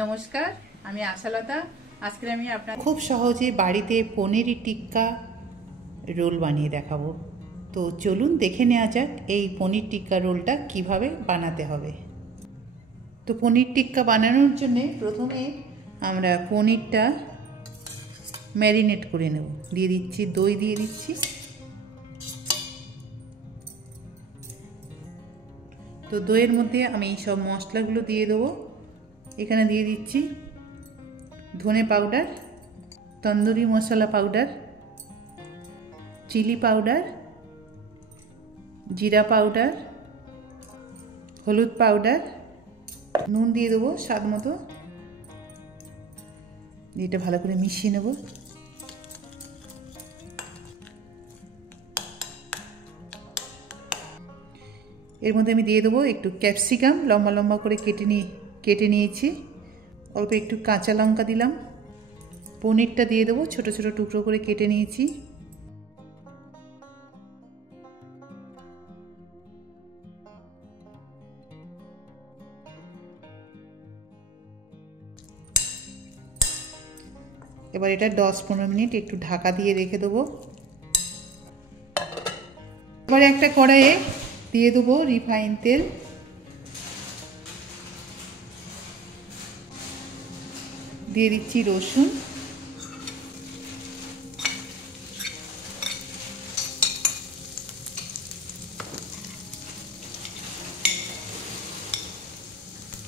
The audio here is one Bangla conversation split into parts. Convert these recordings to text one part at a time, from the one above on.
নমস্কার, আমি আশালতা। আজকে আমি আপনার খুব সহজে বাড়িতে পনির টিক্কা রোল বানিয়ে দেখাবো। তো চলুন দেখে নেওয়া যাক এই পনির টিক্কা রোলটা কিভাবে বানাতে হবে। তো পনির টিক্কা বানানোর জন্য প্রথমে আমরা পনিরটা ম্যারিনেট করে নেব। দিয়ে দিচ্ছি দই, দিয়ে দিচ্ছি। তো দইয়ের মধ্যে আমি এই সব মশলাগুলো দিয়ে দেবো। এখানে দিয়ে দিচ্ছি ধনে পাউডার, তন্দুরি মশলা পাউডার, চিলি পাউডার, জিরা পাউডার, হলুদ পাউডার, নুন দিয়ে দেবো স্বাদ মতো। এটা ভালো করে মিশিয়ে নেব। এর মধ্যে আমি দিয়ে দেবো একটু ক্যাপসিকাম, লম্বা লম্বা করে কেটে নিয়েছি। অল্প একটু কাঁচা লঙ্কা দিলাম। পনিরটা দিয়ে দেবো, ছোট ছোট টুকরো করে কেটে নিয়েছি। এবার এটা 10-15 মিনিট একটু ঢাকা দিয়ে রেখে দেবো। এবার একটা কড়াইয়ে দিয়ে দেবো রিফাইন তেল। দিয়ে দিচ্ছি রসুন,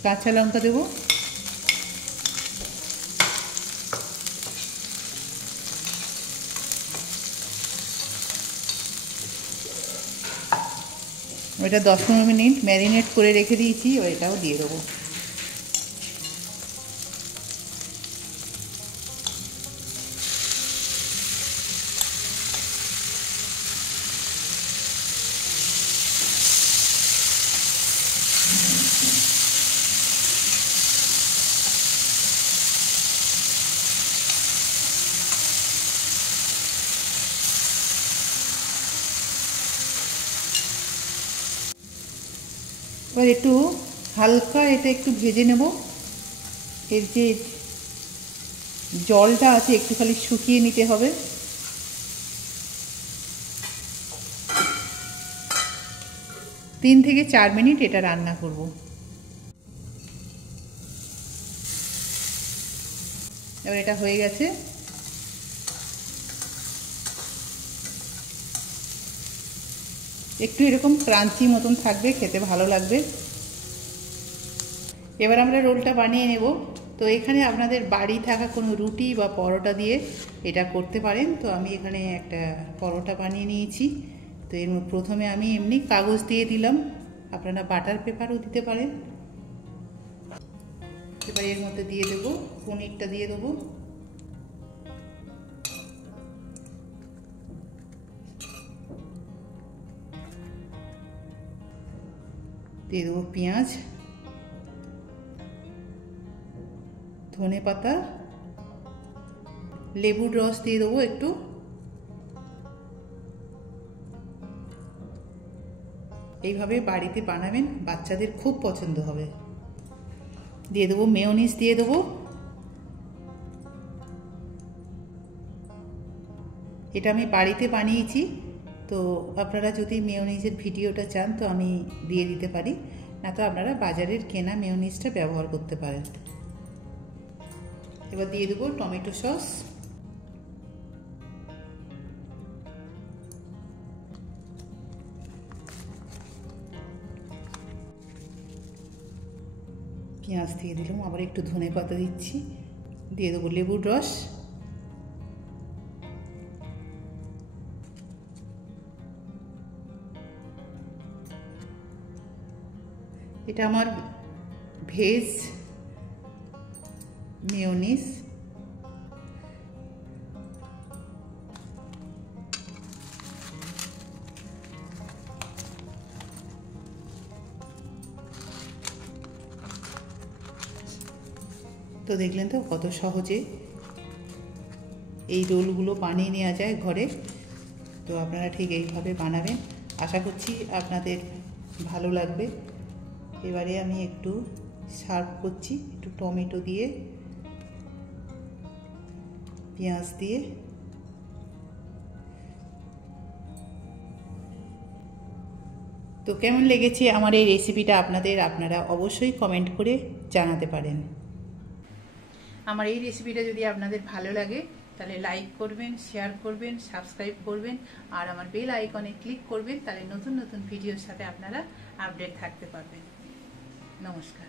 কাঁচা লঙ্কা দেবো, ওইটা 10-15 মিনিট ম্যারিনেট করে রেখে দিয়েছি। ওইটাও দিয়ে দেবো। এবার একটু হালকা এটা একটু ভেজে নেব। এর যে জলটা আছে একটু খালি শুকিয়ে নিতে হবে। তিন থেকে 4 মিনিট এটা রান্না করব। এবার এটা হয়ে গেছে। একটু এরকম ক্রাঞ্চি মতন থাকবে, খেতে ভালো লাগবে। এবার আমরা রোলটা বানিয়ে নেব। তো এখানে আপনাদের বাড়ি থাকা কোনো রুটি বা পরোটা দিয়ে এটা করতে পারেন। তো আমি এখানে একটা পরোটা বানিয়ে নিয়েছি। তো এর প্রথমে আমি এমনি কাগজ দিয়ে দিলাম, আপনারা বাটার পেপারও দিতে পারেন। এবার এর মধ্যে দিয়ে দেবো পনিরটা, দিয়ে দেবো। দিয়ে দেবো পেঁয়াজ, ধনে পাতা, লেবুর রস দিয়ে দেবো একটু। এইভাবে বাড়িতে বানাবেন, বাচ্চাদের খুব পছন্দ হবে। দিয়ে দেবো মেয়োনিজ, দিয়ে দেবো। এটা আমি বাড়িতে বানিয়েছি। তো আপনারা যদি মেয়োনিজের ভিডিওটা চান তো আমি দিয়ে দিতে পারি, না তো আপনারা বাজারের কেনা মেয়োনিজটা ব্যবহার করতে পারেন। এবার দিয়ে দেবো টমেটো সস, পেঁয়াজ দিয়ে দিলাম, আবার একটু ধনে পাতা দিচ্ছি। দিয়ে দেবো লেবুর রস, এটা আমার ভেজ মেয়োনিজ। তো দেখলেন তো কত সহজে এই রোলগুলো বানিয়ে নেওয়া যায় ঘরে। তো আপনারা ঠিক এইভাবে বানাবেন, আশা করছি আপনাদের ভালো লাগবে। এবারে আমি একটু সার্ভ করছি একটু টমেটো দিয়ে, পেঁয়াজ দিয়ে। তো কেমন লেগেছে আমার এই রেসিপিটা আপনাদের, আপনারা অবশ্যই কমেন্ট করে জানাতে পারেন। আমার এই রেসিপিটা যদি আপনাদের ভালো লাগে তাহলে লাইক করবেন, শেয়ার করবেন, সাবস্ক্রাইব করবেন আর আমার বেল আইকনে ক্লিক করবেন, তাহলে নতুন নতুন ভিডিওর সাথে আপনারা আপডেট থাকতে পারবেন। নমস্কার।